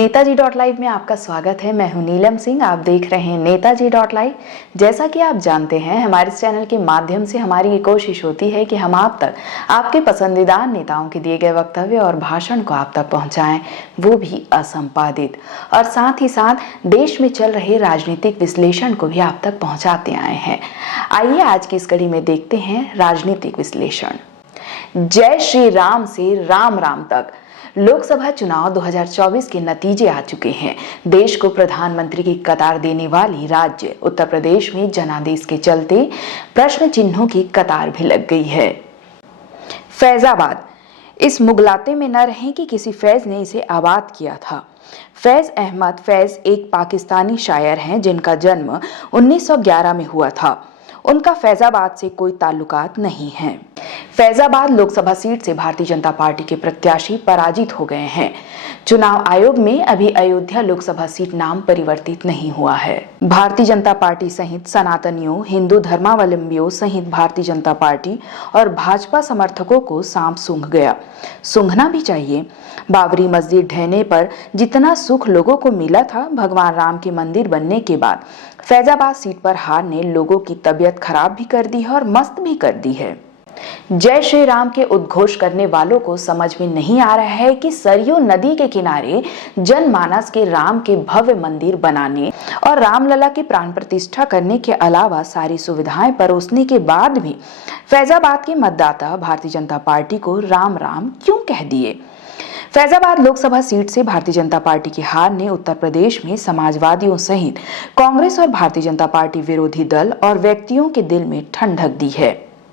Netaji dot live में आपका स्वागत है। मैं हूं नीलम सिंह। आप देख रहे हैं नेताजी डॉट लाइव। जैसा कि आप जानते हैं, हमारे इस चैनल के माध्यम से हमारी ये कोशिश होती है कि हम आप तक आपके पसंदीदा नेताओं के दिए गए वक्तव्य और भाषण को आप तक पहुंचाएं, वो भी असंपादित, और साथ ही साथ देश में चल रहे राजनीतिक विश्लेषण को भी आप तक पहुंचाते आए हैं। आइए आज की इस कड़ी में देखते हैं राजनीतिक विश्लेषण। जय श्री राम से राम राम तक लोकसभा चुनाव 2024 के नतीजे आ चुके हैं। देश को प्रधानमंत्री की कतार देने वाली राज्य उत्तर प्रदेश में जनादेश के चलते प्रश्न चिन्हों की कतार भी लग गई है। फैजाबाद इस मुगलाते में न रहें कि किसी फैज ने इसे आबाद किया था। फैज अहमद फैज एक पाकिस्तानी शायर हैं जिनका जन्म 1911 में हुआ था। उनका फैजाबाद से कोई ताल्लुकात नहीं है। फैजाबाद लोकसभा सीट से भारतीय जनता पार्टी के प्रत्याशी पराजित हो गए हैं। चुनाव आयोग में अभी अयोध्या लोकसभा सीट नाम परिवर्तित नहीं हुआ है। भारतीय जनता पार्टी सहित सनातनियों, हिंदू धर्मावलंबियों सहित भारतीय जनता पार्टी और भाजपा समर्थकों को सांप सूंघ गया। सूंघना भी चाहिए। बाबरी मस्जिद ढहने पर जितना सुख लोगों को मिला था, भगवान राम के मंदिर बनने के बाद फैजाबाद सीट पर हार ने लोगों की तबीयत खराब भी कर दी है और मस्त भी कर दी है। जय श्री राम के उद्घोष करने वालों को समझ में नहीं आ रहा है कि सरयू नदी के किनारे जनमानस के राम के भव्य मंदिर बनाने और रामलला की प्राण प्रतिष्ठा करने के अलावा सारी सुविधाएं परोसने के बाद भी फैजाबाद के मतदाता भारतीय जनता पार्टी को राम राम क्यों कह दिए। फैजाबाद लोकसभा सीट से भारतीय जनता पार्टी की हार ने उत्तर प्रदेश में समाजवादियों सहित कांग्रेस और भारतीय जनता पार्टी विरोधी दल और व्यक्तियों के दिल में ठंडक दी है।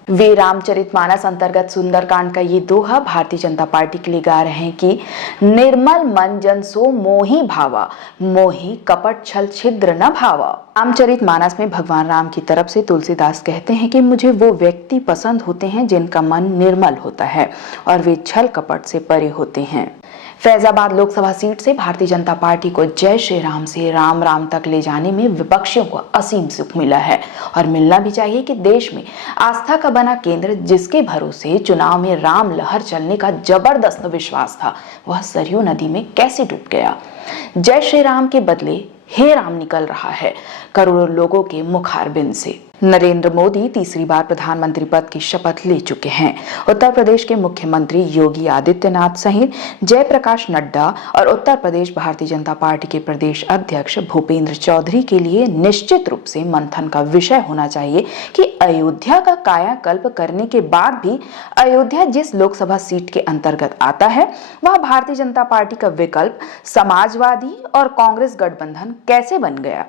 वे रामचरितमानस अंतर्गत सुंदरकांड का ये दोहा भारतीय जनता पार्टी के लिए गा रहे हैं कि निर्मल मन जन सो मोहि भावा, मोहि कपट छल छिद्र न भावा। रामचरितमानस में भगवान राम की तरफ से तुलसीदास कहते हैं कि मुझे वो व्यक्ति पसंद होते हैं जिनका मन निर्मल होता है और वे छल कपट से परे होते हैं। फैजाबाद लोकसभा सीट से भारतीय जनता पार्टी को जय श्री राम से राम राम तक ले जाने में विपक्षियों को असीम सुख मिला है और मिलना भी चाहिए कि देश में आस्था का बना केंद्र, जिसके भरोसे चुनाव में राम लहर चलने का जबरदस्त विश्वास था, वह सरयू नदी में कैसे डूब गया। जय श्री राम के बदले हे राम निकल रहा है करोड़ों लोगों के मुखारबिंद से। नरेंद्र मोदी तीसरी बार प्रधानमंत्री पद की शपथ ले चुके हैं। उत्तर प्रदेश के मुख्यमंत्री योगी आदित्यनाथ सहित जयप्रकाश नड्डा और उत्तर प्रदेश भारतीय जनता पार्टी के प्रदेश अध्यक्ष भूपेंद्र चौधरी के लिए निश्चित रूप से मंथन का विषय होना चाहिए कि अयोध्या का कायाकल्प करने के बाद भी अयोध्या जिस लोकसभा सीट के अंतर्गत आता है, वह भारतीय जनता पार्टी का विकल्प समाजवादी और कांग्रेस गठबंधन कैसे बन गया।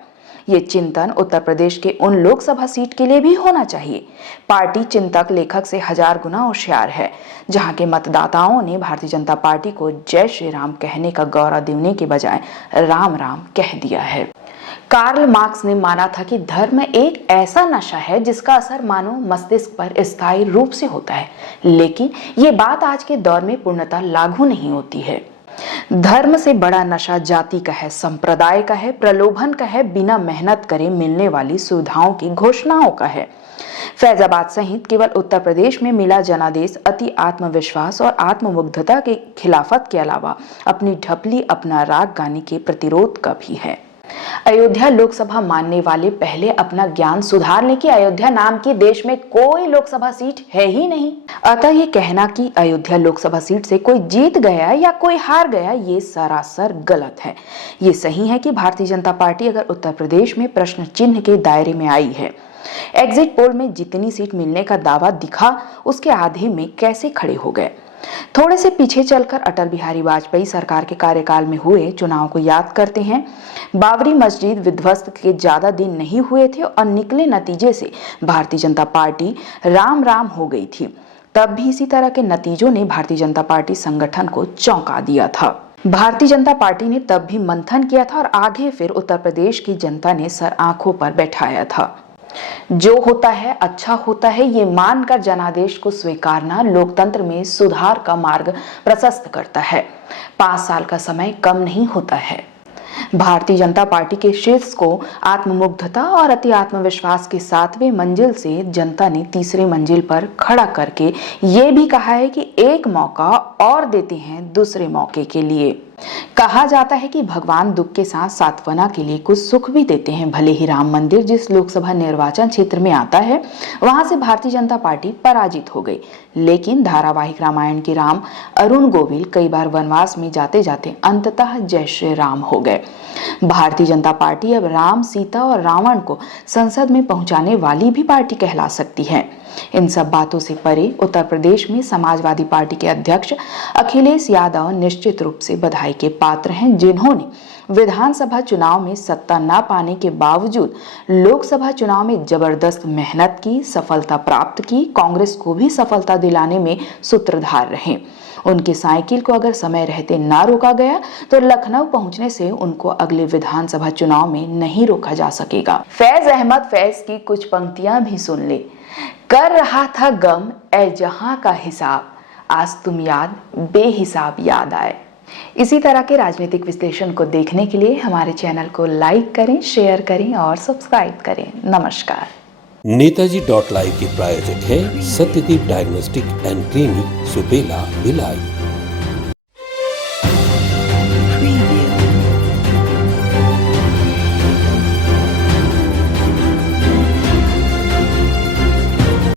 ये चिंतन उत्तर प्रदेश के उन लोकसभा सीट के लिए भी होना चाहिए। पार्टी चिंतक लेखक से 1000 गुना होशियार है। जहां के मतदाताओं ने भारतीय जनता पार्टी को जय श्री राम कहने का गौरव देने के बजाय राम राम कह दिया है। कार्ल मार्क्स ने माना था कि धर्म एक ऐसा नशा है जिसका असर मानव मस्तिष्क पर स्थायी रूप से होता है, लेकिन ये बात आज के दौर में पूर्णतः लागू नहीं होती है। धर्म से बड़ा नशा जाति का है, संप्रदाय का है, प्रलोभन का है, बिना मेहनत करे मिलने वाली सुविधाओं की घोषणाओं का है। फैजाबाद सहित केवल उत्तर प्रदेश में मिला जनादेश अति आत्मविश्वास और आत्ममुग्धता के खिलाफत के अलावा अपनी ढपली अपना राग गाने के प्रतिरोध का भी है। अयोध्या लोकसभा मानने वाले पहले अपना ज्ञान सुधार लें कि अयोध्या नाम की देश में कोई लोकसभा सीट है ही नहीं। अतः ये कहना कि अयोध्या लोकसभा सीट से कोई जीत गया या कोई हार गया, ये सरासर गलत है। ये सही है कि भारतीय जनता पार्टी अगर उत्तर प्रदेश में प्रश्न चिन्ह के दायरे में आई है, एग्जिट पोल में जितनी सीट मिलने का दावा दिखा उसके आधे में कैसे खड़े हो गए। थोड़े से पीछे चलकर अटल बिहारी वाजपेयी सरकार के कार्यकाल में हुए चुनाव को याद करते हैं। बाबरी मस्जिद विध्वस्त के ज्यादा दिन नहीं हुए थे और निकले नतीजे से भारतीय जनता पार्टी राम राम हो गई थी। तब भी इसी तरह के नतीजों ने भारतीय जनता पार्टी संगठन को चौंका दिया था। भारतीय जनता पार्टी ने तब भी मंथन किया था और आगे फिर उत्तर प्रदेश की जनता ने सर आंखों पर बैठाया था। जो होता है अच्छा होता है, ये मानकर जनादेश को स्वीकारना लोकतंत्र में सुधार का मार्ग प्रशस्त करता है। 5 साल का समय कम नहीं होता है। भारतीय जनता पार्टी के शीर्ष को आत्ममुग्धता और अति आत्मविश्वास के 7वें मंजिल से जनता ने तीसरी मंजिल पर खड़ा करके ये भी कहा है कि एक मौका और देते हैं दूसरे मौके के लिए। कहा जाता है कि भगवान दुख के साथ सांत्वना के लिए कुछ सुख भी देते हैं। भले ही राम मंदिर जिस लोकसभा निर्वाचन क्षेत्र में आता है वहां से भारतीय जनता पार्टी पराजित हो गई, लेकिन धारावाहिक रामायण के राम अरुण गोविल कई बार वनवास में जाते जाते अंततः जय श्री राम हो गए। भारतीय जनता पार्टी अब राम, सीता और रावण को संसद में पहुंचाने वाली भी पार्टी कहला सकती है। इन सब बातों से परे उत्तर प्रदेश में समाजवादी पार्टी के अध्यक्ष अखिलेश यादव निश्चित रूप से बधाई के पात्र हैं, जिन्होंने विधानसभा चुनाव में सत्ता न पाने के बावजूद लोकसभा चुनाव में जबरदस्त मेहनत की, सफलता प्राप्त की, कांग्रेस को भी सफलता दिलाने में सूत्रधार रहे। उनकी साइकिल को अगर समय रहते ना रोका गया तो लखनऊ पहुंचने से उनको अगले विधानसभा चुनाव में नहीं रोका जा सकेगा। फैज अहमद फैज की कुछ पंक्तियां भी सुन ले। कर रहा था गम ए जहां का हिसाब, आज तुम याद बेहिसाब याद आए। इसी तरह के राजनीतिक विश्लेषण को देखने के लिए हमारे चैनल को लाइक करें, शेयर करें और सब्सक्राइब करें। नमस्कार। नेताजी.live के प्रायोजक है Satyadeep diagnostic and clinic, Supela, Bhilai.